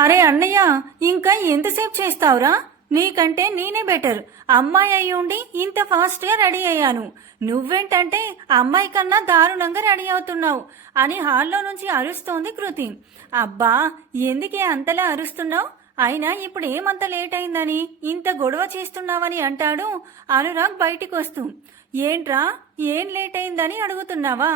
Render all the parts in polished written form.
అరే అన్నయ్య, ఇంకా ఎంతసేపు చేస్తావురా? నీకంటే నేనే బెటర్. అమ్మాయి అయి ఉండి ఇంత ఫాస్ట్గా రెడీ అయ్యాను. నువ్వేంటంటే అమ్మాయి కన్నా దారుణంగా రెడీ అవుతున్నావు అని హాల్లో నుంచి అరుస్తోంది కృతి. అబ్బా, ఎందుకే అంతలా అరుస్తున్నావు? అయినా ఇప్పుడు ఏమంత లేట్ అయిందని ఇంత గొడవ చేస్తున్నావని అంటాడు అనురాగ్ బయటికి వస్తూ. ఏంట్రా, ఏం లేట్ అయిందని అడుగుతున్నావా?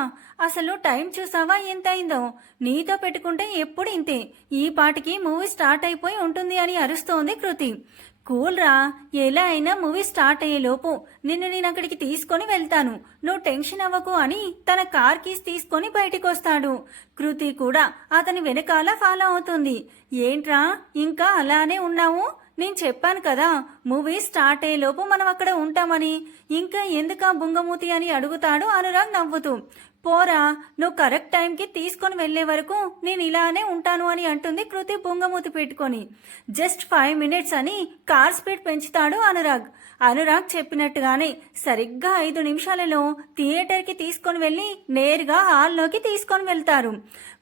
అసలు టైం చూసావా ఎంత అయిందో? నీతో పెట్టుకుంటే ఎప్పుడు ఇంతే. ఈ పాటికి మూవీ స్టార్ట్ అయిపోయి ఉంటుంది అని అరుస్తోంది కృతి. కూల్ రా, ఎలా అయినా మూవీ స్టార్ట్ అయ్యేలోపు నిన్ను నేను అక్కడికి తీసుకొని వెళ్తాను, నువ్వు టెన్షన్ అవ్వకు అని తన కార్ కీస్ తీసుకొని బయటికి వస్తాడు. కృతి కూడా అతని వెనకాల ఫాలో అవుతుంది. ఏంట్రా, ఇంకా అలానే ఉన్నావు? నేను చెప్పాను కదా మూవీ స్టార్ట్ అయ్యేలోపు మనం అక్కడ ఉంటామని. ఇంకా ఎందుకా బుంగమూతి అని అడుగుతాడు అనురాగ్ నవ్వుతూ. పోరా, నువ్వు కరెక్ట్ టైంకి తీసుకొని వెళ్లే వరకు నేను ఇలానే ఉంటాను అని అంటుంది కృతి బొంగమూతి పెట్టుకొని. జస్ట్ 5 మినిట్స్ అని కార్ స్పీడ్ పెంచుతాడు అనురాగ్. అనురాగ్ చెప్పినట్టుగానే సరిగ్గా 5 నిమిషాలలో థియేటర్కి తీసుకొని వెళ్ళి నేరుగా హాల్లోకి తీసుకొని వెళ్తారు.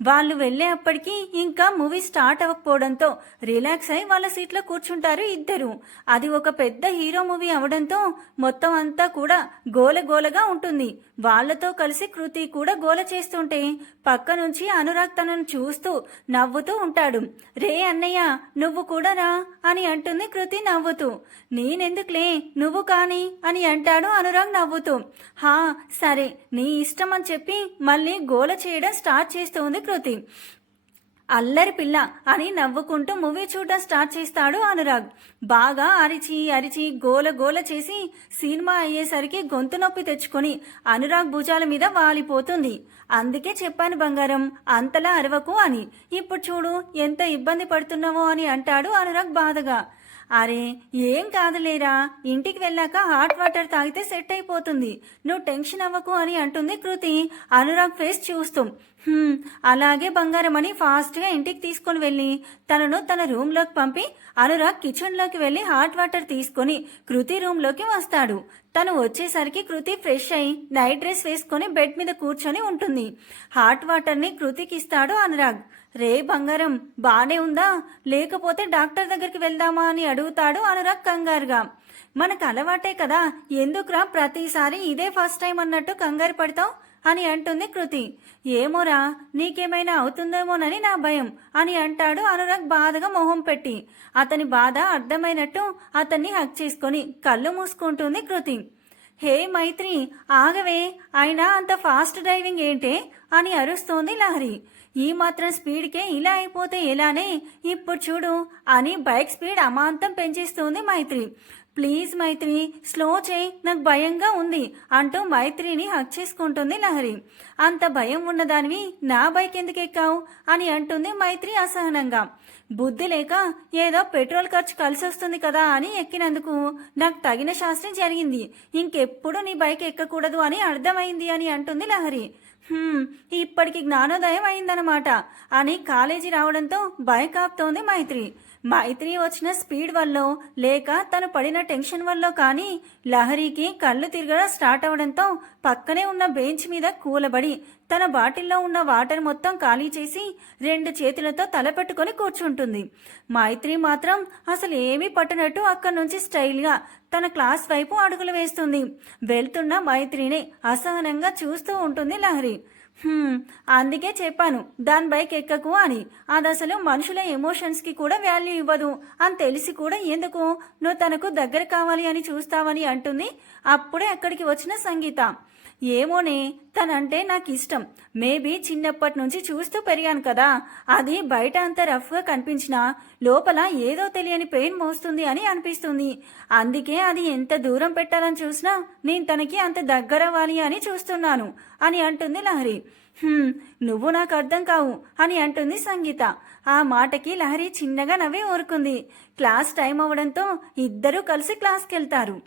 వాళ్ళు వెళ్ళేప్పటికీ ఇంకా మూవీ స్టార్ట్ అవ్వకపోవడంతో రిలాక్స్ అయి వాళ్ళ సీట్లో కూర్చుంటారు ఇద్దరు. అది ఒక పెద్ద హీరో మూవీ అవడంతో మొత్తం అంతా కూడా గోలగోలగా ఉంటుంది. వాళ్లతో కలిసి కృతి కూడా గోల చేస్తుంటే పక్క నుంచి అనురాగ్ తనను చూస్తూ నవ్వుతూ ఉంటాడు. రే అన్నయ్య, నువ్వు కూడా రా అని అంటుంది కృతి నవ్వుతూ. నేనెందుకులే, నువ్వు కాని అని అంటాడు అనురాగ్ నవ్వుతూ. హా సరే, నీ ఇష్టం అని చెప్పి మళ్ళీ గోల చేయడం స్టార్ట్ చేస్తుంది కృతి. అల్లరి పిల్ల అని నవ్వుకుంటూ మూవీ చూడడం స్టార్ట్ చేస్తాడు అనురాగ్. బాగా అరిచి అరిచి గోల గోల చేసి సినిమా అయ్యేసరికి గొంతు నొప్పి తెచ్చుకొని అనురాగ్ భుజాల మీద వాలిపోతుంది. అందుకే చెప్పాను బంగారం, అంతలా అరవకు అని. ఇప్పుడు చూడు ఎంత ఇబ్బంది పడుతున్నావో అని అంటాడు అనురాగ్ బాధగా. అరే ఏం కాదులేరా, ఇంటికి వెళ్ళాక హాట్ వాటర్ తాగితే సెట్ అయిపోతుంది, నువ్వు టెన్షన్ అవ్వకు అని అంటుంది కృతి అనురాగ్ ఫేస్ చూస్తూ. అలాగే బంగారం అని ఫాస్ట్గా ఇంటికి తీసుకొని వెళ్ళి తనను తన రూమ్లోకి పంపి అనురాగ్ కిచెన్లోకి వెళ్ళి హాట్ వాటర్ తీసుకొని కృతి రూమ్లోకి వస్తాడు. తను వచ్చేసరికి కృతి ఫ్రెష్ అయి నైట్ డ్రెస్ వేసుకొని బెడ్ మీద కూర్చొని ఉంటుంది. హాట్ వాటర్ని కృతికి ఇస్తాడు అనురాగ్. రే బంగారం, బానే ఉందా? లేకపోతే డాక్టర్ దగ్గరికి వెళ్దామా అని అడుగుతాడు అనురాగ్ కంగారుగా. మనకు అలవాటే కదా, ఎందుకురా ప్రతిసారి ఇదే ఫస్ట్ టైం అన్నట్టు కంగారు పడతావు అని అంటుంది కృతి. ఏమోరా, నీకేమైనా అవుతుందేమోనని నా భయం అని అంటాడు అనురాగ్ బాధగా మొహం పెట్టి. అతని బాధ అర్థమైనట్టు అతన్ని హక్ చేసుకొని కళ్ళు మూసుకుంటుంది కృతి. హే మైత్రి, ఆగవే, అయినా అంత ఫాస్ట్ డ్రైవింగ్ ఏంటే అని అరుస్తోంది లహరి. ఈ మాత్రం స్పీడ్కే ఇలా అయిపోతే ఎలానే, ఇప్పుడు చూడు అని బైక్ స్పీడ్ అమాంతం పెంచేస్తుంది మైత్రి. ప్లీజ్ మైత్రి, స్లో చేయి, నాకు భయంగా ఉంది అంటూ మైత్రిని హక్ చేసుకుంటుంది లహరి. అంత భయం ఉన్నదానివి నా బైక్ ఎందుకు ఎక్కావు అని అంటుంది మైత్రి అసహనంగా. బుద్ధి లేక ఏదో పెట్రోల్ ఖర్చు కలిసి వస్తుంది కదా అని ఎక్కినందుకు నాకు తగిన శాస్త్రం జరిగింది, ఇంకెప్పుడు నీ బైక్ ఎక్కకూడదు అని అర్థమైంది అని అంటుంది లహరి. ఇప్పటికి జ్ఞానోదయం అయిందనమాట అని కాలేజీ రావడంతో బైక్ ఆపుతోంది మైత్రి. మైత్రి వచ్చిన స్పీడ్ వల్ల లేక తను పడిన టెన్షన్ వల్ల కానీ లహరికి కళ్ళు తిరగడం స్టార్ట్ అవడంతో పక్కనే ఉన్న బెంచ్ మీద కూలబడి తన బాటిల్లో ఉన్న వాటర్ మొత్తం ఖాళీ చేసి 2 చేతులతో తలపెట్టుకొని కూర్చుంటుంది. మైత్రి మాత్రం అసలు ఏమీ పట్టనట్టు అక్కడి నుంచి స్టైల్గా తన క్లాస్ వైపు అడుగులు వేస్తుంది. వెళ్తున్న మైత్రిని అసహనంగా చూస్తూ ఉంటుంది లహరి. అందుకే చెప్పాను దాని బైక్ ఎక్కకు అని. అది అసలు మనుషుల ఎమోషన్స్కి కూడా వాల్యూ ఇవ్వదు అని తెలిసి కూడా ఎందుకు నువ్వు తనకు దగ్గర కావాలి అని చూస్తావని అంటుంది. అప్పుడే అక్కడికి వచ్చిన సంగీత. ఏమోనే, తనంటే నాకు ఇష్టం. మేబీ చిన్నప్పటి నుంచి చూస్తూ పెరిగాను కదా, అది బయట అంత రఫ్గా కనిపించినా లోపల ఏదో తెలియని పెయిన్ మోస్తుంది అని అనిపిస్తుంది. అందుకే అది ఎంత దూరం పెట్టాలని చూసినా నేను తనకి అంత దగ్గరవ్వాలి అని చూస్తున్నాను అని అంటుంది లహరి. నువ్వు నాకు అర్థం కావు అని అంటుంది సంగీత. ఆ మాటకి లహరి చిన్నగా నవ్వి ఊరుకుంది. క్లాస్ టైం అవ్వడంతో ఇద్దరూ కలిసి క్లాస్కి వెళ్తారు.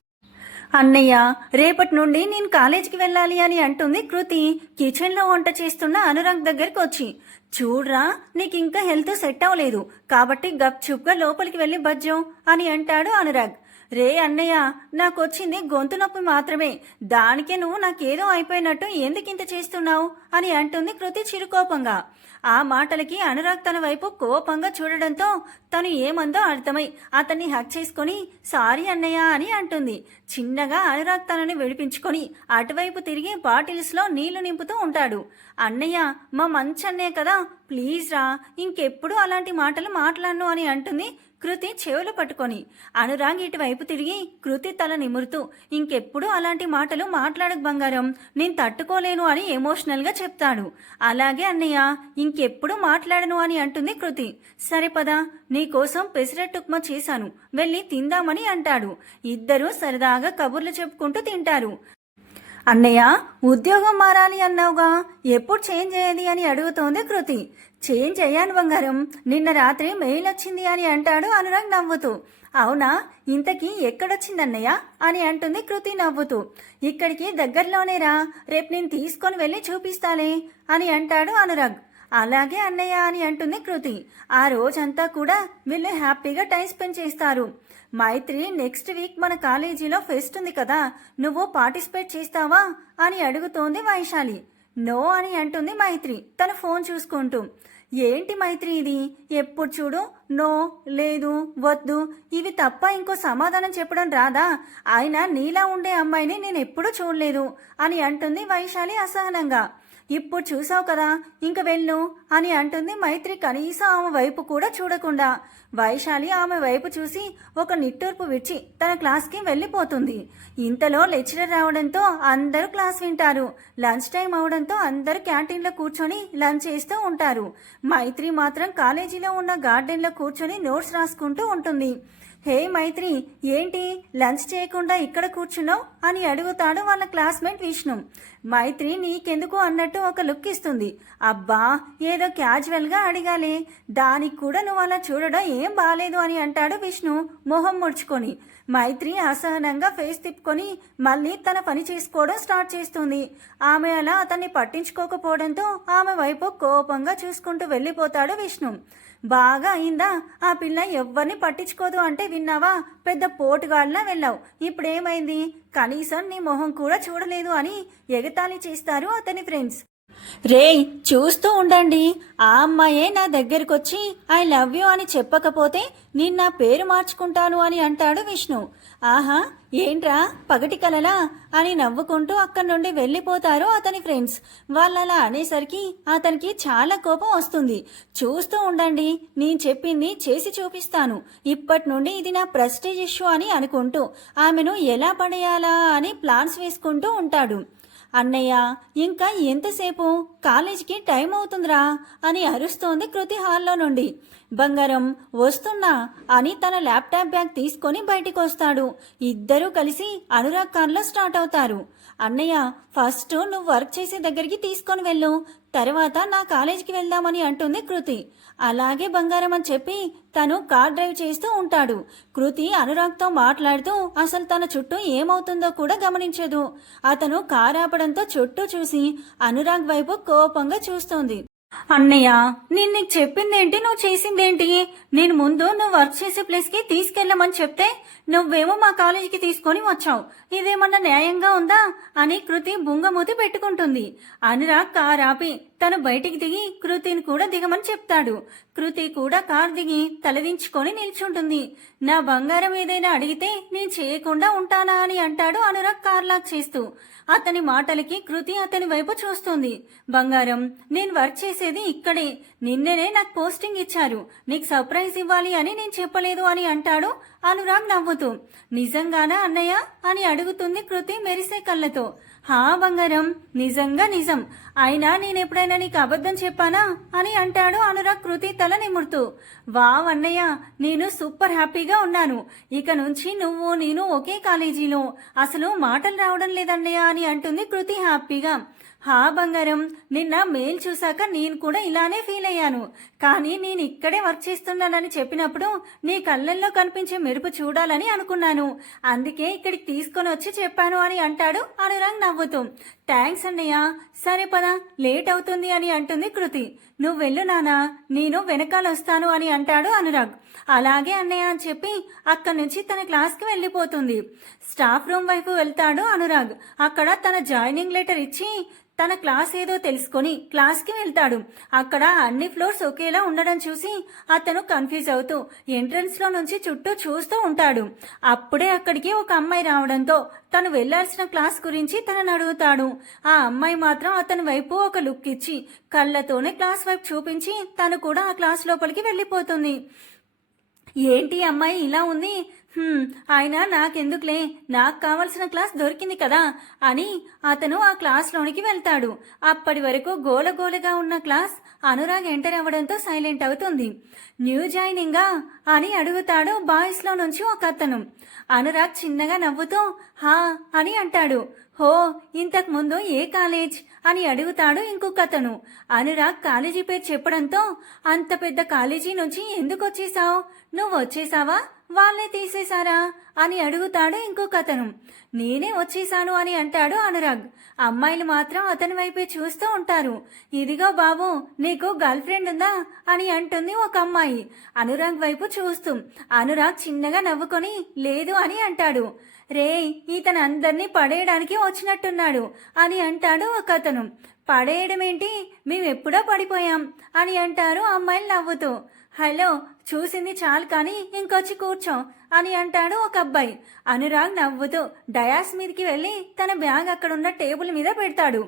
అన్నయ్య, రేపటి నుండి నేను కాలేజీకి వెళ్ళాలి అని అంటుంది కృతి కిచెన్లో వంట చేస్తున్న అనురాగ్ దగ్గరికి వచ్చి. చూడ్రా, నీకు ఇంకా హెల్త్ సెట్ అవ్వలేదు కాబట్టి గప్చుప్గా లోపలికి వెళ్ళి బజ్జం అని అంటాడు అనురాగ్. రే అన్నయ్య, నాకొచ్చింది గొంతు నొప్పి మాత్రమే, దానికే నువ్వు నాకేదో అయిపోయినట్టు ఎందుకింత చేస్తున్నావు అని అంటుంది కృతి చిరుకోపంగా. ఆ మాటలకి అనురాగ్ తన వైపు కోపంగా చూడడంతో తను ఏమందో అర్థమై అతన్ని హక్ చేసుకొని సారీ అన్నయ్య అని అంటుంది. చిన్నగా అనురాగ్ తనని విడిపించుకొని అటువైపు తిరిగి బాటిల్స్లో నీళ్లు నింపుతూ ఉంటాడు. అన్నయ్య, మా మంచి అన్నయ్య కదా, ప్లీజ్ రా, ఇంకెప్పుడు అలాంటి మాటలు మాట్లాడను అని అంటుంది కృతి చెవులు పట్టుకొని. అనురాగ్ ఇటువైపు తిరిగి కృతి తల నిమురుతూ ఇంకెప్పుడు అలాంటి మాటలు మాట్లాడకు బంగారం, నేను తట్టుకోలేను అని ఎమోషనల్గా చెప్తాడు. అలాగే అన్నయ్య, ఇంకెప్పుడు మాట్లాడను అని అంటుంది కృతి. సరే పదా, నీకోసం పెసరట్టు ఉప్మా చేశాను, వెళ్ళి తిందామని అంటాడు. ఇద్దరూ సరదాగా కబుర్లు చెప్పుకుంటూ తింటారు. అన్నయ్య, ఉద్యోగం మారాలి అన్నావుగా, ఎప్పుడు చేంజ్ అయ్యేది అని అడుగుతోంది కృతి. చేంజ్ అయ్యాను బంగారం, నిన్న రాత్రి మెయిల్ వచ్చింది అని అంటాడు అనురాగ్ నవ్వుతూ. అవునా, ఇంతకీ ఎక్కడొచ్చిందన్నయ్య అని అంటుంది కృతి నవ్వుతూ. ఇక్కడికి దగ్గరలోనేరా, రేపు నేను తీసుకొని వెళ్ళి చూపిస్తాలే అని అంటాడు అనురాగ్. అలాగే అన్నయ్య అని అంటుంది కృతి. ఆ రోజంతా కూడా వీళ్ళు హ్యాపీగా టైం స్పెండ్ చేస్తారు. మైత్రి, నెక్స్ట్ వీక్ మన కాలేజీలో ఫెస్ట్ ఉంది కదా, నువ్వు పార్టిసిపేట్ చేస్తావా అని అడుగుతోంది వైశాలి. నో అని అంటుంది మైత్రి తన ఫోన్ చూసుకుంటూ. ఏంటి మైత్రి ఇది, ఎప్పుడు చూడు నో, లేదు, వద్దు, ఇవి తప్ప ఇంకో సమాధానం చెప్పడం రాదా? ఆయన నీలా ఉండే అమ్మాయిని నేను ఎప్పుడూ చూడలేదు అని అంటుంది వైశాలి అసహనంగా. ఇప్పుడు చూసావు కదా, ఇంక వెళ్ళు అని అంటుంది మైత్రి కనీసం ఆమె వైపు కూడా చూడకుండా. వైశాలి ఆమె వైపు చూసి ఒక నిట్టూర్పు విడిచి తన క్లాస్కి వెళ్ళిపోతుంది. ఇంతలో లెక్చరర్ రావడంతో అందరూ క్లాస్ వింటారు. లంచ్ టైం అవడంతో అందరూ క్యాంటీన్లో కూర్చొని లంచ్ చేస్తూ ఉంటారు. మైత్రి మాత్రం కాలేజీలో ఉన్న గార్డెన్లో కూర్చొని నోట్స్ రాసుకుంటూ ఉంటుంది. హే మైత్రి, ఏంటి లంచ్ చేయకుండా ఇక్కడ కూర్చున్నావు అని అడుగుతాడు వాళ్ళ క్లాస్మేట్ విష్ణు. మైత్రి నీకెందుకు అన్నట్టు ఒక లుక్ ఇస్తుంది. అబ్బా, ఏదో క్యాజువల్గా అడిగాలే, దానికి కూడా నువ్వు అలా చూడడం ఏం బాలేదు అని అంటాడు విష్ణు మొహం ముడుచుకొని. మైత్రి అసహనంగా ఫేస్ తిప్పుకొని మళ్ళీ తన పని చేసుకోవడం స్టార్ట్ చేస్తుంది. ఆమె అలా అతన్ని పట్టించుకోకపోవడంతో ఆమె వైపు కోపంగా చూసుకుంటూ వెళ్ళిపోతాడు విష్ణు. బాగా అయిందా, ఆ పిల్ల ఎవ్వరిని పట్టించుకోదు అంటే విన్నావా, పెద్ద పోటుగాళ్ళ వెళ్ళావు, ఇప్పుడేమైంది, కనీసం నీ మొహం కూడా చూడలేదు అని ఎగతాళి చేస్తారు అతని ఫ్రెండ్స్. రేయ్, చూస్తూ ఉండండి, ఆ అమ్మాయే నా దగ్గరకొచ్చి ఐ లవ్ యూ అని చెప్పకపోతే నేను నా పేరు మార్చుకుంటాను అని అంటాడు విష్ణు. ఆహా, ఏంట్రా పగటి కలలా అని నవ్వుకుంటూ అక్కడి నుండి వెళ్ళిపోతారు అతని ఫ్రెండ్స్. వాళ్ళలా అనేసరికి అతనికి చాలా కోపం వస్తుంది. చూస్తూ ఉండండి, నేను చెప్పింది చేసి చూపిస్తాను, ఇప్పటి నుండి ఇది నా ప్రెస్టీజ్ ఇష్యూ అని అనుకుంటూ ఆమెను ఎలా పడేయాలా అని ప్లాన్స్ వేసుకుంటూ ఉంటాడు. అన్నయ్య, ఇంకా ఎంతసేపు, కాలేజీకి టైం అవుతుందిరా అని అరుస్తోంది కృతి హాల్లో నుండి. బంగారం, వస్తున్నా అని తన ల్యాప్టాప్ బ్యాగ్ తీసుకొని బయటికి వస్తాడు. ఇద్దరూ కలిసి అనురాగ్ కార్లో స్టార్ట్ అవుతారు. అన్నయ్య, ఫస్ట్ నువ్వు వర్క్ చేసే దగ్గరికి తీసుకొని వెళ్ళు, తర్వాత నా కాలేజీకి వెళ్దామని అంటుంది కృతి. అలాగే బంగారం అని చెప్పి తను కార్ డ్రైవ్ చేస్తూ ఉంటాడు. కృతి అనురాగ్తో మాట్లాడుతూ అసలు తన చుట్టూ ఏమవుతుందో కూడా గమనించదు. అతను కార్ ఆపడంతో చుట్టూ చూసి అనురాగ్ వైపు కోపంగా చూస్తోంది. అన్నయ్య, నేను నీకు చెప్పిందేంటి, నువ్వు చేసిందేంటి? నేను ముందు నువ్వు వర్క్ చేసే ప్లేస్కి తీసుకెళ్ళమని చెప్తే నువ్వేమో మా కాలేజీకి తీసుకొని వచ్చావు, ఇదేమన్నా న్యాయంగా ఉందా అని కృతి బుంగమూతి పెట్టుకుంటుంది. అనురాగ్ కార్ ఆపి తను బయటికి దిగి కృతిని కూడా దిగమని చెప్తాడు. కృతి కూడా కార్ దిగి తలదించుకొని నిల్చుంటుంది. నా బంగారం ఏదైనా అడిగితే నేను చేయకుండా ఉంటానా అని అంటాడు అనురాగ్ కార్ లాక్ చేస్తూ. అతని మాటలకి కృతి అతని వైపు చూస్తుంది. బంగారం, నేను వర్క్ చేసేది ఇక్కడే, నిన్ననే నాకు పోస్టింగ్ ఇచ్చారు, నీకు సర్ప్రైజ్ ఇవ్వాలి అని నేను చెప్పలేదు అని అంటాడు అనురాగ్ నవ్వుతూ. నిజంగానా అన్నయ్య అని అడుగుతుంది కృతి మెరిసే కళ్ళతో. హా బంగారం, నిజంగా నిజం, అయినా నేనెప్పుడైనా నీకు అబద్ధం చెప్పానా అని అంటాడు అనురాగ్ కృతి తల నిమురుతూ. వావ్ అన్నయ్య, నేను సూపర్ హ్యాపీగా ఉన్నాను, ఇక నుంచి నువ్వు నేను ఒకే కాలేజీలో, అసలు మాటలు రావడం లేదన్నయ్య అని అంటుంది కృతి హ్యాపీగా. హా బంగారం, నిన్న మెయిల్ చూశాక నేను కూడా ఇలానే ఫీల్ అయ్యాను, కానీ నేను ఇక్కడే వర్క్ చేస్తున్నానని చెప్పినప్పుడు నీ కళ్ళల్లో కనిపించే మెరుపు చూడాలని అనుకున్నాను, అందుకే ఇక్కడికి తీసుకొని వచ్చి చెప్పాను అని అంటాడు అనురాగ్ నవ్వుతూ. థ్యాంక్స్ అన్నయ్య. సరే పద, లేట్ అవుతుంది అని అంటుంది కృతి. నువ్వు వెళ్ళు నానా, నేను వెనకాల వస్తాను అని అంటాడు అనురాగ్. అలాగే అన్నయ్య అని చెప్పి అక్కడి నుంచి తన క్లాస్కి వెళ్ళిపోతుంది. స్టాఫ్ రూమ్ వైపు వెళ్తాడు అనురాగ్. అక్కడ తన జాయినింగ్ లెటర్ ఇచ్చి తన క్లాస్ ఏదో తెలుసుకొని క్లాస్కి వెళ్తాడు. అక్కడ అన్ని ఫ్లోర్స్ ఒకేలా ఉండడం చూసి అతను కన్ఫ్యూజ్ అవుతూ ఎంట్రన్స్ లో నుంచి చుట్టూ చూస్తూ ఉంటాడు. అప్పుడే అక్కడికి ఒక అమ్మాయి రావడంతో తను వెళ్లాల్సిన క్లాస్ గురించి తనని అడుగుతాడు. ఆ అమ్మాయి మాత్రం అతని వైపు ఒక లుక్ ఇచ్చి కళ్ళతోనే క్లాస్ వైపు చూపించి తను కూడా ఆ క్లాస్ లోపలికి వెళ్ళిపోతుంది. ఏంటి అమ్మాయి ఇలా ఉంది? ఆయన నాకెందుకులే, నాకు కావలసిన క్లాస్ దొరికింది కదా అని అతను ఆ క్లాస్లోనికి వెళ్తాడు. అప్పటి వరకు గోలగోలగా ఉన్న క్లాస్ అనురాగ్ ఎంటర్ అవ్వడంతో సైలెంట్ అవుతుంది. న్యూ జాయినింగా అని అడుగుతాడు బాయ్స్లో నుంచి ఒక అతను. అనురాగ్ చిన్నగా నవ్వుతూ హా అని అంటాడు. హో, ఇంతకు ముందు ఏ కాలేజ్ అని అడుగుతాడు ఇంకొక అతను. అనురాగ్ కాలేజీ పేరు చెప్పడంతో అంత పెద్ద కాలేజీ నుంచి ఎందుకు వచ్చేసావు? నువ్వు వచ్చేసావా, వాళ్ళే తీసేశారా అని అడుగుతాడు ఇంకొక అతను. నేనే వచ్చేసాను అని అంటాడు అనురాగ్. అమ్మాయిలు మాత్రం అతని వైపే చూస్తూ ఉంటారు. ఇదిగో బాబు, నీకు గర్ల్ ఫ్రెండ్ ఉందా అని అంటుంది ఒక అమ్మాయి అనురాగ్ వైపు చూస్తూ. అనురాగ్ చిన్నగా నవ్వుకొని లేదు అని అంటాడు. రే, ఇతను అందరినీ పడేయడానికి వచ్చినట్టున్నాడు అని అంటాడు ఒక అతను. పడేయడమేంటి, మేమెప్పుడో పడిపోయాం అని అంటారు అమ్మాయిలు నవ్వుతూ. హలో, చూసింది చాలు కానీ ఇంకొచ్చి కూర్చో అని అంటాడు ఒక అబ్బాయి. అనురాగ్ నవ్వుతూ డయాస్ మీదకి వెళ్ళి తన బ్యాగ్ అక్కడున్న టేబుల్ మీద పెడతాడు.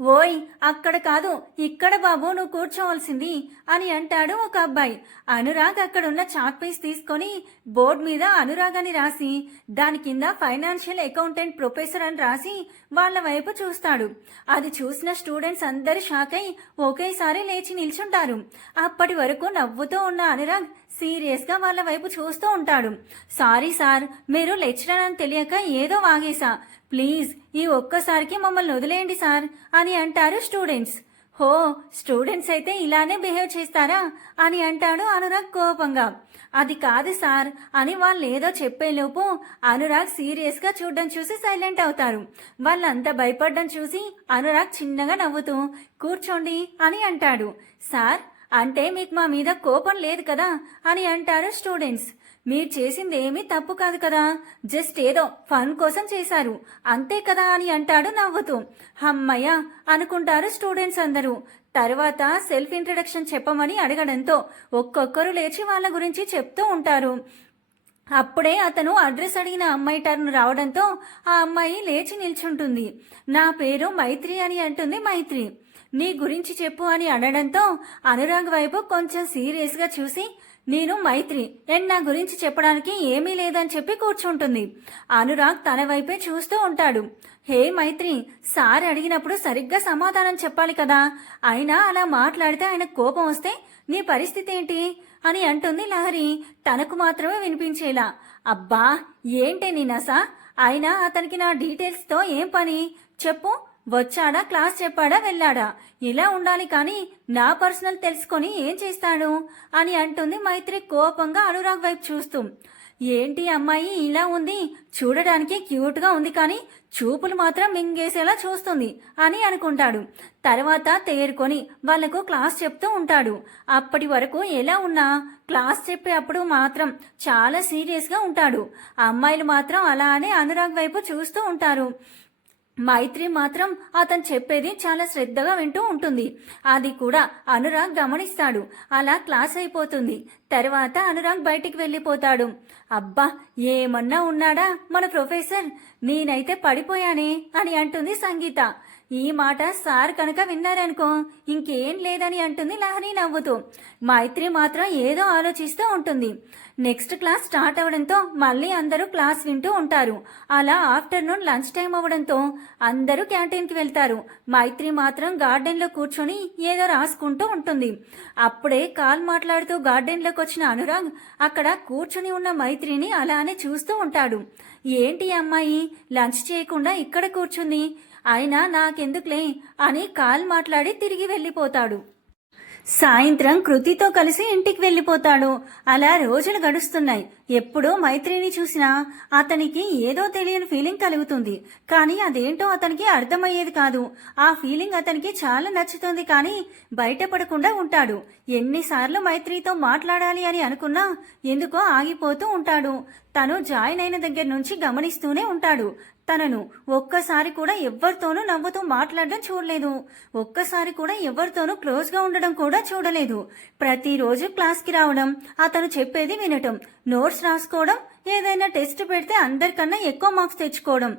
ఓయ్, అక్కడ కాదు, ఇక్కడ బాబు నువ్వు కూర్చోవలసింది అని అంటాడు ఒక అబ్బాయి. అనురాగ్ అక్కడున్న చాక్ పీస్ తీసుకొని బోర్డు మీద అనురాగ్ అని రాసి దాని కింద ఫైనాన్షియల్ అకౌంటెంట్ ప్రొఫెసర్ అని రాసి వాళ్ళ వైపు చూస్తాడు. అది చూసిన స్టూడెంట్స్ అందరు షాక్ అయి ఒకేసారి లేచి నిల్చుంటారు. అప్పటి వరకు నవ్వుతూ ఉన్న అనురాగ్ సీరియస్గా వాళ్ళ వైపు చూస్తూ ఉంటాడు. సారీ సార్, మీరు లెక్చరర్ అని తెలియక ఏదో వాగేశా, ప్లీజ్ ఈ ఒక్కసారికి మమ్మల్ని వదిలేయండి సార్ అని అంటారు స్టూడెంట్స్. హో, స్టూడెంట్స్ అయితే ఇలానే బిహేవ్ చేస్తారా అని అంటాడు అనురాగ్ కోపంగా. అది కాదు సార్ అని వాళ్ళు ఏదో చెప్పేలోపు అనురాగ్ సీరియస్గా చూడడం చూసి సైలెంట్ అవుతారు. వాళ్ళంతా భయపడడం చూసి అనురాగ్ చిన్నగా నవ్వుతూ కూర్చోండి అని అంటాడు. సార్, అంటే మీకు మా మీద కోపం లేదు కదా అని అంటారు స్టూడెంట్స్. మీరు చేసింది ఏమీ తప్పు కాదు కదా, జస్ట్ ఏదో ఫన్ కోసం చేశారు అంతే కదా అని అంటాడు నవ్వుతూ. అమ్మయ్య అనుకుంటారు స్టూడెంట్స్ అందరూ. తర్వాత సెల్ఫ్ ఇంట్రడక్షన్ చెప్పమని అడగడంతో ఒక్కొక్కరు లేచి వాళ్ళ గురించి చెప్తూ ఉంటారు. అప్పుడే అతను అడ్రస్ అడిగిన అమ్మాయి టర్న్ రావడంతో ఆ అమ్మాయి లేచి నిల్చుంటుంది. నా పేరు మైత్రి అని అంటుంది మైత్రి. నీ గురించి చెప్పు అని అనడంతో అనురాగ్ వైపు కొంచెం సీరియస్గా చూసి నేను మైత్రి అండ్ నా గురించి చెప్పడానికి ఏమీ లేదని చెప్పి కూర్చుంటుంది. అనురాగ్ తన వైపే చూస్తూ ఉంటాడు. హే మైత్రి, సార్ అడిగినప్పుడు సరిగ్గా సమాధానం చెప్పాలి కదా, అయినా అలా మాట్లాడితే ఆయన కోపం వస్తే నీ పరిస్థితి ఏంటి అని అంటుంది లహరి తనకు మాత్రమే వినిపించేలా. అబ్బా, ఏంటి నీ నసా, అయినా అతనికి నా డీటెయిల్స్తో ఏం పని చెప్పు, వచ్చాడా, క్లాస్ చెప్పాడా, వెళ్ళాడా, ఇలా ఉండాలి కానీ నా పర్సనల్ తెలుసుకొని ఏం చేస్తాడు అని అంటుంది మైత్రి కోపంగా అనురాగ్ వైపు చూస్తూ. ఏంటి అమ్మాయి ఇలా ఉంది, చూడడానికి క్యూట్గా ఉంది కానీ చూపులు మాత్రం మింగేసేలా చూస్తుంది అని అనుకుంటాడు. తర్వాత తేరుకొని వాళ్లకు క్లాస్ చెప్తూ ఉంటాడు. అప్పటి వరకు ఎలా ఉన్నా క్లాస్ చెప్పే అప్పుడు మాత్రం చాలా సీరియస్గా ఉంటాడు. అమ్మాయిలు మాత్రం అలానే అనురాగ్ వైపు చూస్తూ ఉంటారు. మైత్రి మాత్రం అతను చెప్పేది చాలా శ్రద్ధగా వింటూ ఉంటుంది. అది కూడా అనురాగ్ గమనిస్తాడు. అలా క్లాస్ అయిపోతుంది. తర్వాత అనురాగ్ బయటికి వెళ్ళిపోతాడు. అబ్బా, ఏమన్నా ఉన్నాడా మన ప్రొఫెసర్, నేనైతే పడిపోయానే అని అంటుంది సంగీత. ఈ మాట సార్ కనుక విన్నారనుకో ఇంకేం లేదని అంటుంది లహరి నవ్వుతూ. మైత్రి మాత్రం ఏదో ఆలోచిస్తూ ఉంటుంది. నెక్స్ట్ క్లాస్ స్టార్ట్ అవడంతో మళ్ళీ అందరూ క్లాస్ వింటూ ఉంటారు. అలా ఆఫ్టర్నూన్ లంచ్ టైం అవ్వడంతో అందరూ క్యాంటీన్కి వెళ్తారు. మైత్రి మాత్రం గార్డెన్లో కూర్చొని ఏదో రాసుకుంటూ ఉంటుంది. అప్పుడే కాల్ మాట్లాడుతూ గార్డెన్లోకి వచ్చిన అనురాగ్ అక్కడ కూర్చుని ఉన్న మైత్రిని అలానే చూస్తూ ఉంటాడు. ఏంటి అమ్మాయి లంచ్ చేయకుండా ఇక్కడ కూర్చుంది, అయినా నాకెందుకులే అని కాల్ మాట్లాడి తిరిగి వెళ్ళిపోతాడు. సాయంత్రం కృతితో కలిసి ఇంటికి వెళ్ళిపోతాడు. అలా రోజులు గడుస్తున్నాయి. ఎప్పుడూ మైత్రిని చూసినా అతనికి ఏదో తెలియని ఫీలింగ్ కలుగుతుంది. కానీ అదేంటో అతనికి అర్థమయ్యేది కాదు. ఆ ఫీలింగ్ అతనికి చాలా నచ్చుతుంది, కానీ బయటపడకుండా ఉంటాడు. ఎన్నిసార్లు మైత్రితో మాట్లాడాలి అని అనుకున్నా ఎందుకో ఆగిపోతూ ఉంటాడు. తను జాయిన్ అయిన దగ్గర నుంచి గమనిస్తూనే ఉంటాడు. తనను ఒక్కసారి కూడా ఎవరితోనూ నవ్వుతూ మాట్లాడడం చూడలేదు. ఒక్కసారి కూడా ఎవరితోనూ క్లోజ్గా ఉండడం కూడా చూడలేదు. ప్రతిరోజు క్లాస్కి రావడం, అతను చెప్పేది వినటం, నోట్స్ రాసుకోవడం, ఏదైనా టెస్ట్ పెడితే అందరికన్నా ఎక్కువ మార్క్స్ తెచ్చుకోవడం,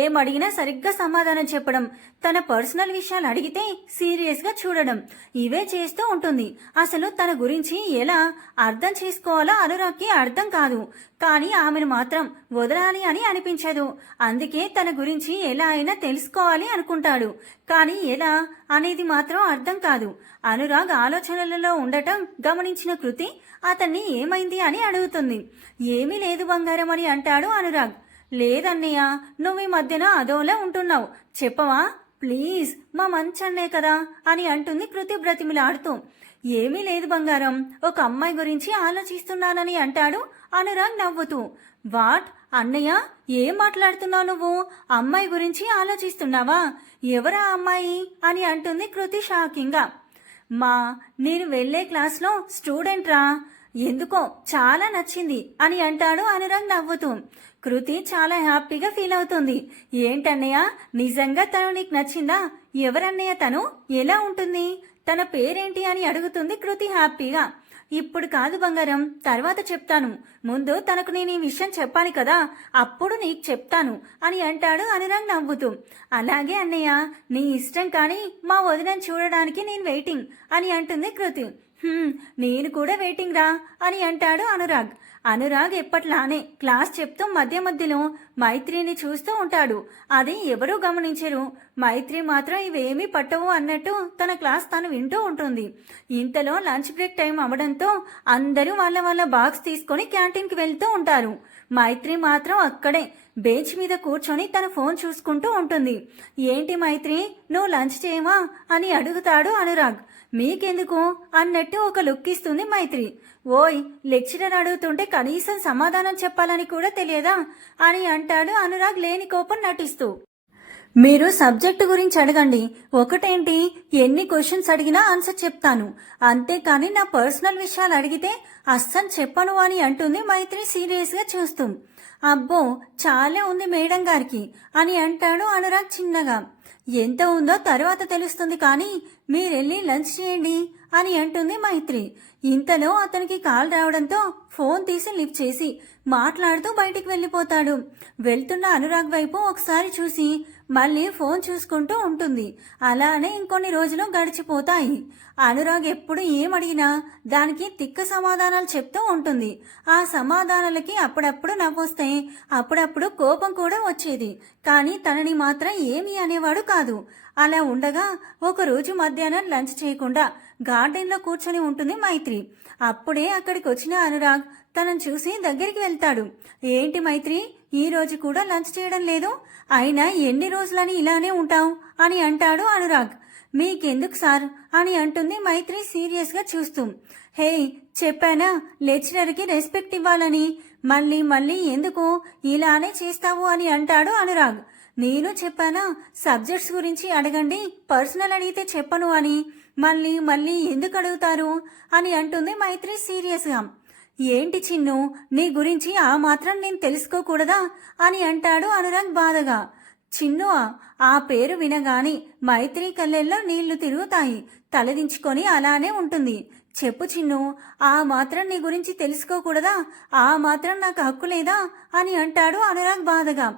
ఏం అడిగినా సరిగ్గా సమాధానం చెప్పడం, తన పర్సనల్ విషయాలు అడిగితే సీరియస్గా చూడడం, ఇవే చేస్తూ ఉంటుంది. అసలు తన గురించి ఎలా అర్థం చేసుకోవాలో అనురాగ్కి అర్థం కాదు. కానీ ఆమెను మాత్రం వదలాలి అని అనిపించదు. అందుకే తన గురించి ఎలా అయినా తెలుసుకోవాలి అనుకుంటాడు. కానీ ఎలా అనేది మాత్రం అర్థం కాదు. అనురాగ్ ఆలోచనలలో ఉండటం గమనించిన కృతి అతన్ని ఏమైంది అని అడుగుతుంది. ఏమీ లేదు బంగారం అని అంటాడు అనురాగ్. లేదన్నయ్య, నువ్వు ఈ మధ్యన అదోలా ఉంటున్నావు, చెప్పవా ప్లీజ్, మా మంచన్నే కదా అని అంటుంది కృతి బ్రతిమిలాడుతూ. ఏమీ లేదు బంగారం, ఒక అమ్మాయి గురించి ఆలోచిస్తున్నానని అంటాడు అనురాగ్ నవ్వుతూ. వాట్ అన్నయ్య, ఏం మాట్లాడుతున్నావు నువ్వు? అమ్మాయి గురించి ఆలోచిస్తున్నావా? ఎవరా అమ్మాయి అని అంటుంది కృతి షాకింగ్గా. నేను వెళ్లే క్లాస్లో స్టూడెంట్ రా, ఎందుకో చాలా నచ్చింది అని అంటాడు అనురాగ్ నవ్వుతూ. కృతి చాలా హ్యాపీగా ఫీల్ అవుతుంది. ఏంటన్నయ్య, నిజంగా తను నీకు నచ్చిందా? ఎవరన్నయ్య తను? ఎలా ఉంటుంది? తన పేరేంటి అని అడుగుతుంది కృతి హ్యాపీగా. ఇప్పుడు కాదు బంగారం, తర్వాత చెప్తాను. ముందు తనకు నేను ఈ విషయం చెప్పాలి కదా, అప్పుడు నీకు చెప్తాను అని అంటాడు అనురాగ్ నవ్వుతూ. అలాగే అన్నయ్య, నీ ఇష్టం, కానీ మా వదినని చూడడానికి నేను వెయిటింగ్ అని అంటుంది కృతి. నేను కూడా వెయిటింగ్ రా అని అంటాడు అనురాగ్. అనురాగ్ ఎప్పట్లానే క్లాస్ చెప్తూ మధ్య మధ్యలో మైత్రిని చూస్తూ ఉంటాడు. అది ఎవరూ గమనించరు. మైత్రి మాత్రం ఇవేమీ పట్టవు అన్నట్టు తన క్లాస్ తను వింటూ ఉంటుంది. ఇంతలో లంచ్ బ్రేక్ టైం అవడంతో అందరూ వాళ్ళ వాళ్ళ బాక్స్ తీసుకొని క్యాంటీన్కి వెళ్తూ ఉంటారు. మైత్రి మాత్రం అక్కడే బెంచ్ మీద కూర్చొని తన ఫోన్ చూసుకుంటూ ఉంటుంది. ఏంటి మైత్రి, నువ్వు లంచ్ చేయవా అని అడుగుతాడు అనురాగ్. మీకెందుకు అన్నట్టు ఒక లుక్ ఇస్తుంది మైత్రి. ఓయ్, లెక్చరర్ అడుగుతుంటే కనీసం సమాధానం చెప్పాలని కూడా తెలియదా అని అంటాడు అనురాగ్ లేని కోపం నటిస్తూ. మీరు సబ్జెక్టు గురించి అడగండి, ఒకటేంటి ఎన్ని క్వశ్చన్స్ అడిగినా ఆన్సర్ చెప్తాను, అంతేకాని నా పర్సనల్ విషయాలు అడిగితే అస్సలు చెప్పను అని అంటుంది మైత్రి సీరియస్గా చూస్తూ. అబ్బో, చాలా ఉంది మేడం గారికి అని అంటాడు అనురాగ్ చిన్నగా. ఎంత ఉందో తర్వాత తెలుస్తుంది, కానీ మీరెళ్ళి లంచ్ చేయండి అని అంటుంది మైత్రి. ఇంతలో అతనికి కాల్ రావడంతో ఫోన్ తీసి లిఫ్ట్ చేసి మాట్లాడుతూ బయటికి వెళ్ళిపోతాడు. వెళ్తున్న అనురాగ్ వైపు ఒకసారి చూసి మళ్ళీ ఫోన్ చూసుకుంటూ ఉంటుంది. అలానే ఇంకొన్ని రోజులు గడిచిపోతాయి. అనురాగ్ ఎప్పుడు ఏమడిగినా దానికి తిక్క సమాధానాలు చెప్తూ ఉంటుంది. ఆ సమాధానాలకి అప్పుడప్పుడు నవ్వొస్తే అప్పుడప్పుడు కోపం కూడా వచ్చేది. కానీ తనని మాత్రం ఏమీ అనేవాడు కాదు. అలా ఉండగా ఒకరోజు మధ్యాహ్నం లంచ్ చేయకుండా గార్డెన్లో కూర్చొని ఉంటుంది మైత్రి. అప్పుడే అక్కడికి వచ్చిన అనురాగ్ తనను చూసి దగ్గరికి వెళ్తాడు. ఏంటి మైత్రి, ఈ రోజు కూడా లంచ్ చేయడం లేదు? అయినా ఎన్ని రోజులని ఇలానే ఉంటావు అని అంటాడు అనురాగ్. మీకెందుకు సార్ అని అంటుంది మైత్రి సీరియస్గా చూస్తూ. హే, చెప్పానా లెక్చరర్కి రెస్పెక్ట్ ఇవ్వాలని, మళ్ళీ మళ్ళీ ఎందుకు ఇలానే చేస్తావు అని అంటాడు అనురాగ్. నేను చెప్పానా సబ్జెక్ట్స్ గురించి అడగండి, పర్సనల్ అడిగితే చెప్పను అని, మళ్ళీ మళ్ళీ ఎందుకు అడుగుతారు అని అంటుంది మైత్రి సీరియస్గా. ఏంటి చిన్ను, నీ గురించి ఆ మాత్రం నేను తెలుసుకోకూడదా అని అంటాడు అనురాగ్ బాధగా. చిన్ను, ఆ పేరు వినగాని మైత్రి కళ్ళెల్లో నీళ్లు తిరుగుతాయి. తలదించుకొని అలానే ఉంటుంది. చెప్పు చిన్ను, ఆ మాత్రం నీ గురించి తెలుసుకోకూడదా? ఆ మాత్రం నాకు హక్కు లేదా అని అంటాడు అనురాగ్ బాధగా.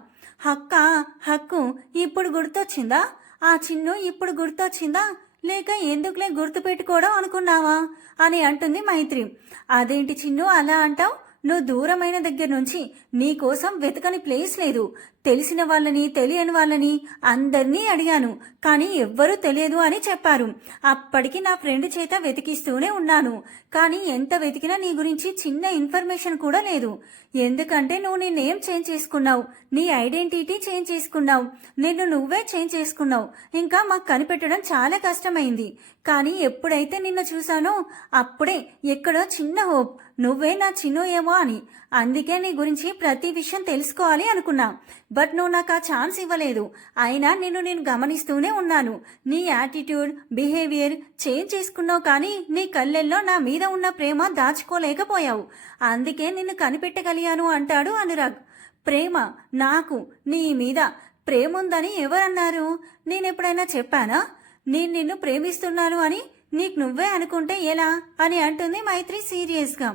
హక్కు ఇప్పుడు గుర్తొచ్చిందా? ఆ చిన్ను ఇప్పుడు గుర్తొచ్చిందా, లేక ఎందుకులే గుర్తు పెట్టుకోవడం అనుకున్నావా అని అంటుంది మైత్రి. అదేంటి చిన్ను అలా అంటావు? నువ్వు దూరమైన దగ్గర నుంచి నీ కోసం వెతకని ప్లేస్ లేదు. తెలిసిన వాళ్ళని తెలియని వాళ్ళని అందరినీ అడిగాను, కానీ ఎవ్వరూ తెలియదు అని చెప్పారు. అప్పటికి నా ఫ్రెండ్ చేత వెతికిస్తూనే ఉన్నాను, కానీ ఎంత వెతికినా నీ గురించి చిన్న ఇన్ఫర్మేషన్ కూడా లేదు. ఎందుకంటే నువ్వు నీ నేమ్ చేంజ్ చేసుకున్నావు, నీ ఐడెంటిటీ చేంజ్ చేసుకున్నావు, నిన్ను నువ్వే చేంజ్ చేసుకున్నావు. ఇంకా మాకు కనిపెట్టడం చాలా కష్టమైంది. కానీ ఎప్పుడైతే నిన్ను చూశానో అప్పుడే ఎక్కడో చిన్న హోప్, నువ్వే నా చిన్ను ఏమో అని. అందుకే నీ గురించి ప్రతి విషయం తెలుసుకోవాలి అనుకున్నా. బట్ నువ్వు నాకు ఆ ఛాన్స్ ఇవ్వలేదు. అయినా నేను గమనిస్తూనే ఉన్నాను. నీ యాటిట్యూడ్, బిహేవియర్ చేంజ్ చేసుకున్నావు, కానీ నీ కళ్ళెల్లో నా మీద ఉన్న ప్రేమ దాచుకోలేకపోయావు. అందుకే నిన్ను కనిపెట్టగలిగాను అంటాడు అనురాగ్. ప్రేమ? నాకు నీ మీద ప్రేమ ఉందని ఎవరన్నారు? నేనెప్పుడైనా చెప్పానా నేను నిన్ను ప్రేమిస్తున్నాను అని? నీకు నువ్వే అనుకుంటే ఎలా అని అంటుంది మైత్రి సీరియస్గా.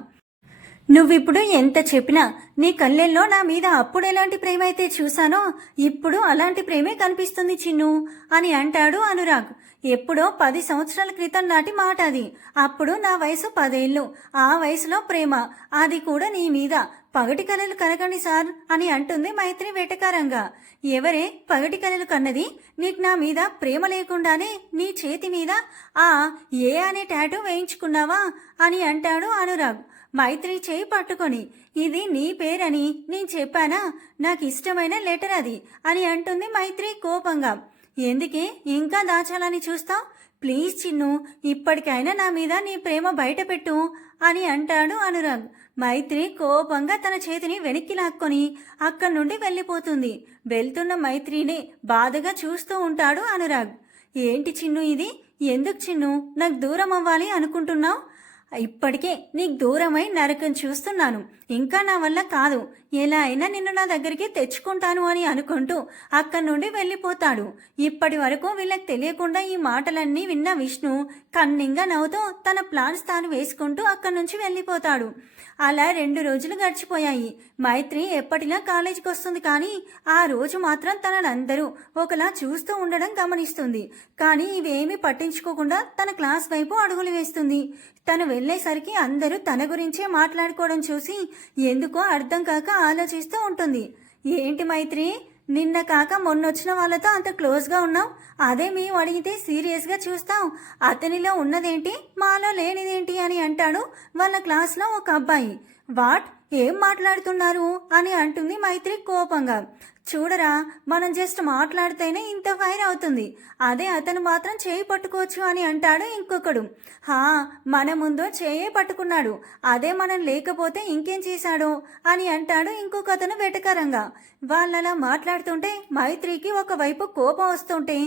నువ్విప్పుడు ఎంత చెప్పినా నీ కళ్ళెల్లో నా మీద అప్పుడు ఎలాంటి ప్రేమ అయితే చూశానో ఇప్పుడు అలాంటి ప్రేమే కనిపిస్తుంది చిన్ను అని అంటాడు అనురాగ్. ఎప్పుడో 10 సంవత్సరాల క్రితం నాటి మాట అది. అప్పుడు నా వయసు 10 ఏళ్ళు. ఆ వయసులో ప్రేమ, అది కూడా నీ మీద. పగటి కలలు కనకండి సార్ అని అంటుంది మైత్రి వెటకారంగా. ఎవరే పగటి కలలు కన్నది? నీకు నా మీద ప్రేమ లేకుండానే నీ చేతి మీద ఆ ఏ అనే టాటూ వేయించుకున్నావా అని అంటాడు అనురాగ్ మైత్రి చేయి పట్టుకొని. ఇది నీ పేరని నేను చెప్పానా? నాకు ఇష్టమైన లెటర్ అది అని అంటుంది మైత్రి కోపంగా. ఎందుకే ఇంకా దాచాలని చూస్తావు? ప్లీజ్ చిన్ను, ఇప్పటికైనా నా మీద నీ ప్రేమ బయట పెట్టు అని అంటాడు అనురాగ్. మైత్రి కోపంగా తన చేతిని వెనక్కి లాక్కొని అక్కడి నుండి వెళ్ళిపోతుంది. వెళ్తున్న మైత్రిని బాధగా చూస్తూ ఉంటాడు అనురాగ్. ఏంటి చిన్ను ఇది? ఎందుకు చిన్ను నాకు దూరం అవ్వాలి అనుకుంటున్నావు? ఇప్పటికే నీకు దూరమై నరకం చూస్తున్నాను. ఇంకా నా వల్ల కాదు. ఎలా అయినా నిన్ను నా దగ్గరికి తెచ్చుకుంటాను అని అనుకుంటూ అక్కడి నుండి వెళ్ళిపోతాడు. ఇప్పటి వరకు వీళ్ళకి తెలియకుండా ఈ మాటలన్నీ విన్న విష్ణు కన్నింగా నవ్వుతూ తన ప్లాన్స్ తాను వేసుకుంటూ అక్కడి నుంచి వెళ్ళిపోతాడు. అలా 2 రోజులు గడిచిపోయాయి. మైత్రి ఎప్పటిలా కాలేజీకి వస్తుంది, కానీ ఆ రోజు మాత్రం తననందరూ ఒకలా చూస్తూ ఉండడం గమనిస్తుంది. కానీ ఇవేమీ పట్టించుకోకుండా తన క్లాస్ వైపు అడుగులు వేస్తుంది. తను వెళ్ళేసరికి అందరూ తన గురించే మాట్లాడుకోవడం చూసి ఎందుకో అర్థం కాక ఆలోచిస్తూ ఉంటుంది. ఏంటి మైత్రి, నిన్న కాక మొన్నొచ్చిన వాళ్ళతో అంత క్లోజ్గా ఉన్నావు, అదే మేము అడిగితే సీరియస్గా చూస్తావు. అతనిలో ఉన్నదేంటి, మాలో లేనిదేంటి అని అంటాడు వాళ్ళ క్లాస్లో ఒక అబ్బాయి. వాట్, ఏం మాట్లాడుతున్నారు అని అంటుంది మైత్రి కోపంగా. చూడరా, మనం జస్ట్ మాట్లాడితేనే ఇంత ఫైర్ అవుతుంది, అదే అతను మాత్రం చేయి పట్టుకోవచ్చు అని అంటాడు ఇంకొకడు. మన ముందు చేయే పట్టుకున్నాడు, అదే మనం లేకపోతే ఇంకేం చేశాడో అని అంటాడు ఇంకొక అతను వెటకరంగా. వాళ్ళలా మాట్లాడుతుంటే మైత్రికి ఒకవైపు కోపం వస్తుంటే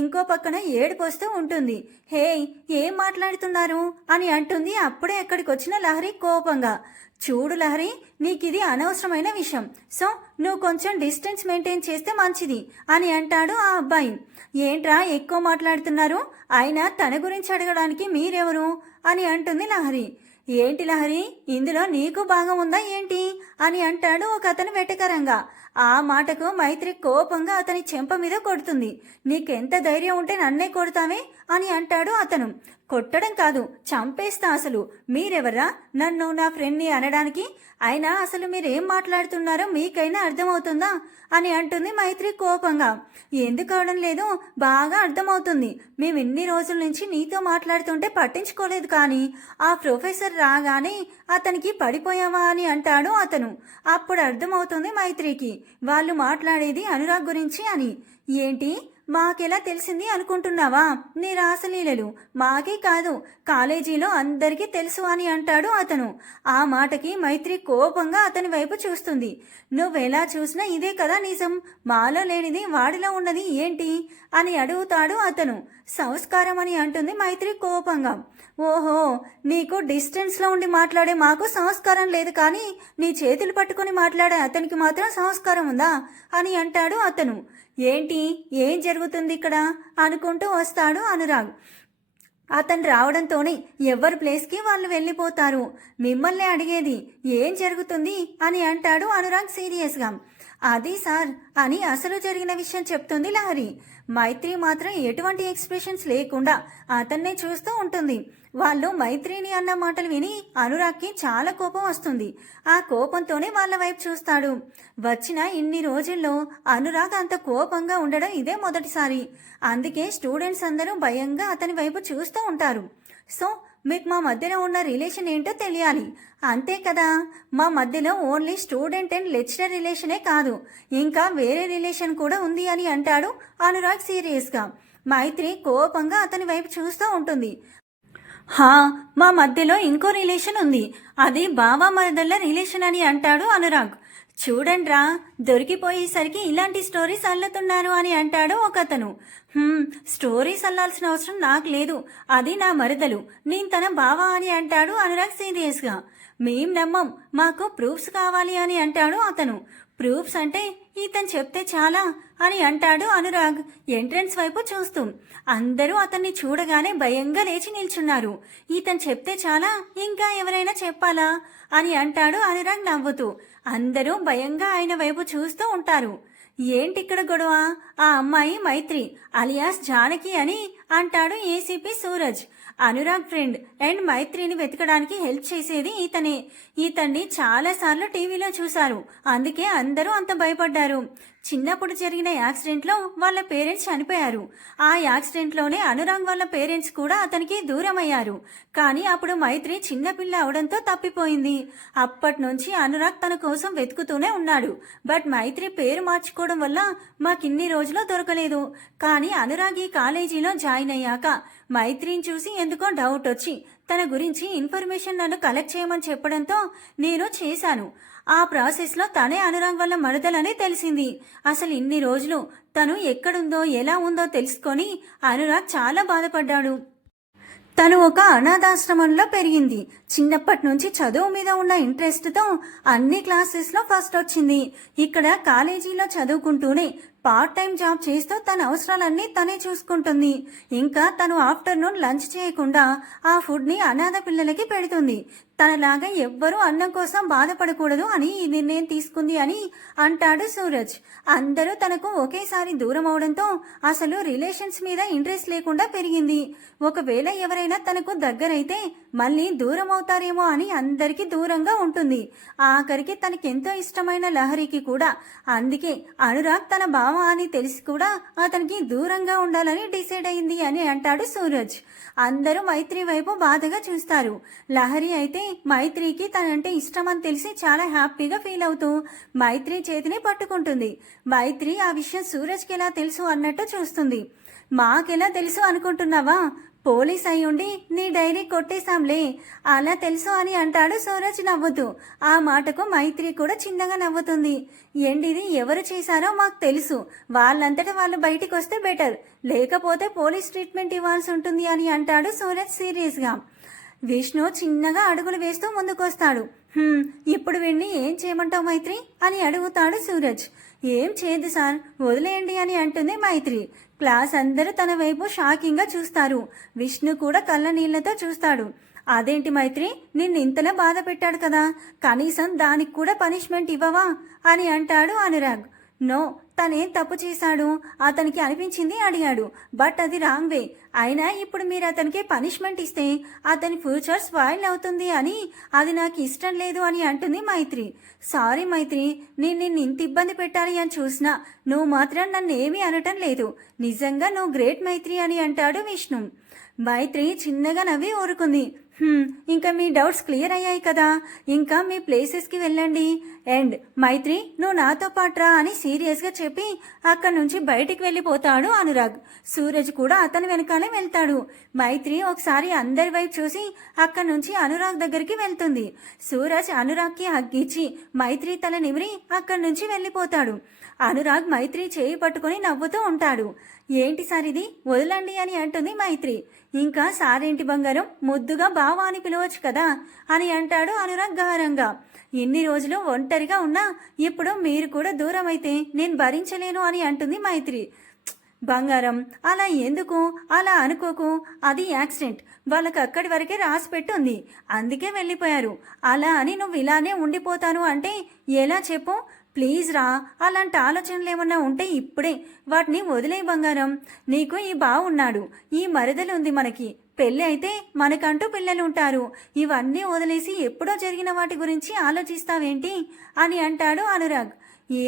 ఇంకో పక్కన ఏడుపు వస్తూ ఉంటుంది. హే, ఏం మాట్లాడుతున్నారు అని అంటుంది అప్పుడే అక్కడికి వచ్చిన లహరి కోపంగా. చూడు లహరి, నీకిది అనవసరమైన విషయం, సో నువ్వు కొంచెం డిస్టెన్స్ మెయింటైన్ చేస్తే మంచిది అని అంటాడు ఆ అబ్బాయి. ఏంట్రా ఎక్కువ మాట్లాడుతున్నారు, అయినా తన గురించి అడగడానికి మీరెవరు అని అంటుంది లహరి. ఏంటి లహరి, ఇందులో నీకు భాగం ఉందా ఏంటి అని అంటాడు ఒక అతను వెటకరంగా. ఆ మాటకు మైత్రి కోపంగా అతని చెంప మీద కొడుతుంది. నీకెంత ధైర్యం ఉంటే నన్నే కొడతావే అని అంటాడు అతను. కొట్టడం కాదు, చంపేస్తా. అసలు మీరెవరా నన్ను నా ఫ్రెండ్ని అనడానికి? అయినా అసలు మీరేం మాట్లాడుతున్నారో మీకైనా అర్థమవుతుందా అని అంటుంది మైత్రి కోపంగా. ఎందుకు అవడం లేదు, బాగా అర్థమవుతుంది. మేము ఇన్ని రోజుల నుంచి నీతో మాట్లాడుతుంటే పట్టించుకోలేదు, కానీ ఆ ప్రొఫెసర్ రాగానే అతనికి పడిపోయావా అని అంటాడు అతను. అప్పుడు అర్థమవుతుంది మైత్రికి వాళ్ళు మాట్లాడేది అనురాగ్ గురించి అని. ఏంటి, మాకెలా తెలిసింది అనుకుంటున్నావా? నీ రాసలీలలు మాకే కాదు, కాలేజీలో అందరికీ తెలుసు అని అంటాడు అతను. ఆ మాటకి మైత్రి కోపంగా అతని వైపు చూస్తుంది. నువ్వెలా చూసినా ఇదే కదా నిజం, మాలో లేనిది వాడిలో ఉన్నది ఏంటి అని అడుగుతాడు అతను. సంస్కారం అని అంటుంది మైత్రి కోపంగా. ఓహో, నీకు డిస్టెన్స్లో ఉండి మాట్లాడే మాకు సంస్కారం లేదు, కానీ నీ చేతులు పట్టుకొని మాట్లాడే అతనికి మాత్రం సంస్కారం ఉందా అని అంటాడు అతను. ఏంటి, ఏం జరుగుతుంది ఇక్కడ అనుకుంటూ వస్తాడు అనురాగ్. అతను రావడంతోనే ఎవరి ప్లేస్కి వాళ్ళు వెళ్ళిపోతారు. మిమ్మల్ని అడిగేది ఏం జరుగుతుంది అని అంటాడు అనురాగ్ సీరియస్గా. అది సార్ అని అసలు జరిగిన విషయం చెప్తుంది లహరి. మైత్రి మాత్రం ఎటువంటి ఎక్స్ప్రెషన్స్ లేకుండా అతన్నే చూస్తూ ఉంటుంది. వాళ్ళు మైత్రిని అన్న మాటలు విని అనురాగ్కి చాలా కోపం వస్తుంది. ఆ కోపంతోనే వాళ్ళ వైపు చూస్తాడు. వచ్చిన ఇన్ని రోజుల్లో అనురాగ్ అంత కోపంగా ఉండడం ఇదే మొదటిసారి. అందుకే స్టూడెంట్స్ అందరూ భయంగా అతని వైపు చూస్తూ ఉంటారు. సో మీకు మా మధ్యలో ఉన్న రిలేషన్ ఏంటో తెలియాలి, అంతే కదా? మా మధ్యలో ఓన్లీ స్టూడెంట్ అండ్ లెక్చరర్ రిలేషనే కాదు, ఇంకా వేరే రిలేషన్ కూడా ఉంది అని అంటాడు అనురాగ్ సీరియస్గా. మైత్రి కోపంగా అతని వైపు చూస్తూ ఉంటుంది. హా, మా మధ్యలో ఇంకో రిలేషన్ ఉంది, అది బావా మరదళ్ళ రిలేషన్ అని అంటాడు అనురాగ్. చూడండ్రా, దొరికిపోయేసరికి ఇలాంటి స్టోరీస్ అల్లుతున్నారు అని అంటాడు ఒకతను. స్టోరీస్ అల్లాల్సిన అవసరం నాకు లేదు, అది నా మరదలు, నేను తన బావా అని అంటాడు అనురాగ్ సీరియస్గా. మేం నమ్మం, మాకు ప్రూఫ్స్ కావాలి అని అంటాడు అతను. ప్రూఫ్స్ అంటే ఇతను చెప్తే చాలా అని అంటాడు అనురాగ్ ఎంట్రన్స్ వైపు చూస్తూ. అందరూ అతన్ని చూడగానే భయంగా లేచి నిల్చున్నారు. ఇతను చెప్తే చాలా, ఇంకా ఎవరైనా చెప్పాలా అని అంటాడు అనురాగ్ నవ్వుతూ. అందరూ భయంగా ఆయన వైపు చూస్తూ ఉంటారు. ఏంటిక్కడ గొడవ? ఆ అమ్మాయి మైత్రి అలియాస్ జానకి అని అంటాడు ACP Suraj. Anurag friend and మైత్రిని వెతకడానికి హెల్ప్ చేసేది ఇతనే. ఇతన్ని చాలాసార్లు టీవీలో చూశారు, అందుకే అందరూ అంత భయపడ్డారు. చిన్నప్పుడు జరిగిన యాక్సిడెంట్లో వాళ్ళ పేరెంట్స్ చనిపోయారు. ఆ యాక్సిడెంట్లోనే అనురాగ్ వాళ్ళ పేరెంట్స్ కూడా అతనికి దూరం అయ్యారు. కానీ అప్పుడు మైత్రి చిన్నపిల్ల అవడంతో తప్పిపోయింది. అప్పటి నుంచి అనురాగ్ తన కోసం వెతుకుతూనే ఉన్నాడు. బట్ మైత్రి పేరు మార్చుకోవడం వల్ల మాకిన్ని రోజులు దొరకలేదు. కానీ అనురాగ్ ఈ కాలేజీలో జాయిన్ అయ్యాక మైత్రిని చూసి ఎందుకో డౌట్ వచ్చి తన గురించి ఇన్ఫర్మేషన్ నన్ను కలెక్ట్ చేయమని చెప్పడంతో నేను చేశాను. ఆ ప్రాసెస్లో తనే అనురాగ్ వల్ల మరదలని తెలిసింది. అసలు ఇన్ని రోజులు తను ఎక్కడుందో ఎలా ఉందో తెలుసుకొని అనురాగ్ చాలా బాధపడ్డాడు. తను ఒక అనాథాశ్రమంలో పెరిగింది. చిన్నప్పటి నుంచి చదువు మీద ఉన్న ఇంట్రెస్ట్తో అన్ని క్లాసెస్లో ఫస్ట్ వచ్చింది. ఇక్కడ కాలేజీలో చదువుకుంటూనే పార్ట్ టైం జాబ్ చేస్తూ తన అవసరాలన్నీ తనే చూసుకుంటుంది. ఇంకా తను ఆఫ్టర్నూన్ లంచ్ చేయకుండా ఆ ఫుడ్ని అనాథ పిల్లలకి పెడుతుంది. తనలాగా ఎవ్వరూ అన్నం కోసం బాధపడకూడదు అని ఈ నిర్ణయం తీసుకుంది అని అంటాడు సూరజ్. అందరూ తనకు ఒకేసారి దూరం అవడంతో అసలు రిలేషన్స్ మీద ఇంట్రెస్ట్ లేకుండా పెరిగింది. ఒకవేళ ఎవరైనా తనకు దగ్గరైతే మళ్ళీ దూరం అవుతారేమో అని అందరికీ దూరంగా ఉంటుంది. ఆఖరికి తనకెంతో ఇష్టమైన లహరికి కూడా. అందుకే అనురాగ్ తన భావ అని తెలిసి కూడా అతనికి దూరంగా ఉండాలని డిసైడ్ అయింది అని అంటాడు సూరజ్. అందరూ మైత్రి వైపు బాధగా చూస్తారు. లహరి అయితే మైత్రికి తనంటే ఇష్టం అని తెలిసి చాలా హ్యాపీగా ఫీల్ అవుతూ మైత్రి చేతిని పట్టుకుంటుంది. మైత్రి ఆ విషయం సూరజ్కి ఎలా తెలుసు అన్నట్టు చూస్తుంది. మాకెలా తెలుసు అనుకుంటున్నావా? పోలీస్ అయ్యుండి నీ డైరీ కొట్టేశాంలే, అలా తెలుసు అని అంటాడు సూరజ్ నవ్వుతూ. ఆ మాటకు మైత్రి కూడా చిన్నగా నవ్వుతుంది. ఏంటిది, ఎవరు చేశారో మాకు తెలుసు, వాళ్ళంతటా వాళ్ళు బయటికి వస్తే బెటర్, లేకపోతే పోలీస్ ట్రీట్మెంట్ ఇవ్వాల్సి ఉంటుంది అని అంటాడు సూరజ్ సీరియస్గా. విష్ణు చిన్నగా అడుగులు వేస్తూ ముందుకొస్తాడు. ఇప్పుడు వీణ్ణి ఏం చేయమంటావు మైత్రి అని అడుగుతాడు సూరజ్. ఏం చేయదు సార్, వదిలేయండి అని అంటుంది మైత్రి. క్లాస్ అందరూ తన వైపు షాకింగ్గా చూస్తారు. విష్ణు కూడా కళ్ళ నీళ్లతో చూస్తాడు. అదేంటి మైత్రి, నిన్ను ఇంతలా బాధ పెట్టాడు కదా, కనీసం దానికి కూడా పనిష్మెంట్ ఇవ్వవా అని అంటాడు అనురాగ్. నో, తనేం తప్పు చేశాడు, అతనికి అనిపించింది అడిగాడు, బట్ అది రాంగ్ వే. అయినా ఇప్పుడు మీరు అతనికి పనిష్మెంట్ ఇస్తే అతని ఫ్యూచర్ స్పాయిల్ అవుతుంది అని, అది నాకు ఇష్టం లేదు అని అంటుంది మైత్రి. సారీ మైత్రి, నేను నిన్ను ఇంత ఇబ్బంది పెట్టాలి అని చూసినా నువ్వు మాత్రం నన్ను ఏమీ అనటం లేదు. నిజంగా నువ్వు గ్రేట్ మైత్రి అని అంటాడు విష్ణు. మైత్రి చిన్నగా నవ్వి ఊరుకుంది. ఇంకా మీ డౌట్స్ క్లియర్ అయ్యాయి కదా, ఇంకా మీ ప్లేసెస్కి వెళ్ళండి. అండ్ మైత్రి, నువ్వు నాతో పాటురా అని సీరియస్గా చెప్పి అక్కడి నుంచి బయటికి వెళ్ళిపోతాడు అనురాగ్. సూరజ్ కూడా అతని వెనకాలే వెళ్తాడు. మైత్రి ఒకసారి అందరి వైపు చూసి అక్కడి నుంచి అనురాగ్ దగ్గరికి వెళ్తుంది. సూరజ్ అనురాగ్కి హగ్గిచ్చి మైత్రి తల నిమిరి అక్కడి నుంచి వెళ్ళిపోతాడు. అనురాగ్ మైత్రి చేయి పట్టుకొని నవ్వుతూ ఉంటాడు. ఏంటి సార్ ఇది, వదలండి అని అంటుంది మైత్రి. ఇంకా సారేంటి బంగారం, ముద్దుగా బావా అని పిలవచ్చు కదా అని అంటాడు అనురాగ్ గారంగా. ఎన్ని రోజులు ఒంటరిగా ఉన్నా ఇప్పుడు మీరు కూడా దూరం అయితే నేను భరించలేను అని అంటుంది మైత్రి. బంగారం, అలా ఎందుకు, అలా అనుకోకు, అది యాక్సిడెంట్, వాళ్ళకి అక్కడి వరకే రాసి పెట్టుంది, అందుకే వెళ్ళిపోయారు. అలా అని నువ్వు ఇలానే ఉండిపోతాను అంటే ఎలా చెప్పు? ప్లీజ్ రా, అలాంటి ఆలోచనలు ఏమన్నా ఉంటే ఇప్పుడే వాటిని వదిలే బంగారం. నీకు ఈ బావున్నాడు, ఈ మరదలు ఉంది మనకి, పెళ్ళి అయితే మనకంటూ పిల్లలు ఉంటారు. ఇవన్నీ వదిలేసి ఎప్పుడో జరిగిన వాటి గురించి ఆలోచిస్తావేంటి అని అంటాడు అనురాగ్.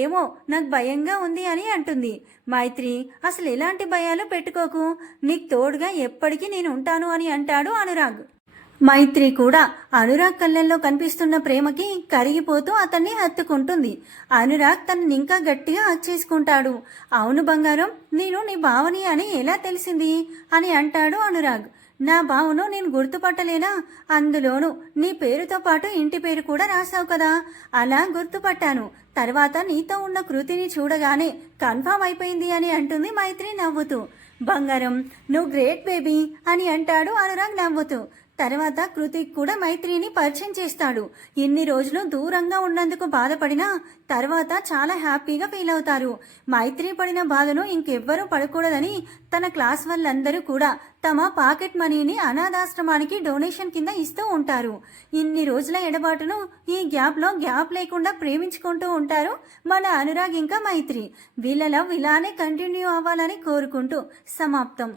ఏమో నాకు భయంగా ఉంది అని అంటుంది. మైత్రి, అసలు ఎలాంటి భయాలు పెట్టుకోకు, నీకు తోడుగా ఎప్పటికీ నేను ఉంటాను అని అంటాడు అనురాగ్. మైత్రి కూడా అనురాగ్ కళ్ళల్లో కనిపిస్తున్న ప్రేమకి కరిగిపోతూ అతన్ని హత్తుకుంటుంది. అనురాగ్ తనని ఇంకా గట్టిగా హక్ చేసుకుంటాడు. అవును బంగారం, నేను నీ బావని అని ఎలా తెలిసింది అని అంటాడు అనురాగ్. నా బావును నేను గుర్తుపట్టలేనా? అందులోనూ నీ పేరుతో పాటు ఇంటి పేరు కూడా రాసావు కదా, అలా గుర్తుపట్టాను. తర్వాత నీతో ఉన్న కృతిని చూడగానే కన్ఫామ్ అయిపోయింది అని అంటుంది మైత్రి నవ్వుతూ. బంగారం, నువ్వు గ్రేట్ బేబీ అని అంటాడు అనురాగ్ నవ్వుతూ. తర్వాత కృతిక్ కూడా మైత్రిని పరిచయం చేస్తాడు. ఇన్ని రోజులు దూరంగా ఉన్నందుకు బాధపడినా తర్వాత చాలా హ్యాపీగా ఫీల్ అవుతారు. మైత్రి పడిన బాధను ఇంకెవ్వరూ పడకూడదని తన క్లాస్ వాళ్ళందరూ కూడా తమ పాకెట్ మనీని అనాథాశ్రమానికి డొనేషన్ కింద ఇస్తూ ఉంటారు. ఇన్ని రోజుల ఎడబాటును ఈ గ్యాప్లో గ్యాప్ లేకుండా ప్రేమించుకుంటూ ఉంటారు మన అనురాగ్ ఇంకా మైత్రి. వీళ్ళ లవ్ ఇలానే కంటిన్యూ అవ్వాలని కోరుకుంటూ సమాప్తం.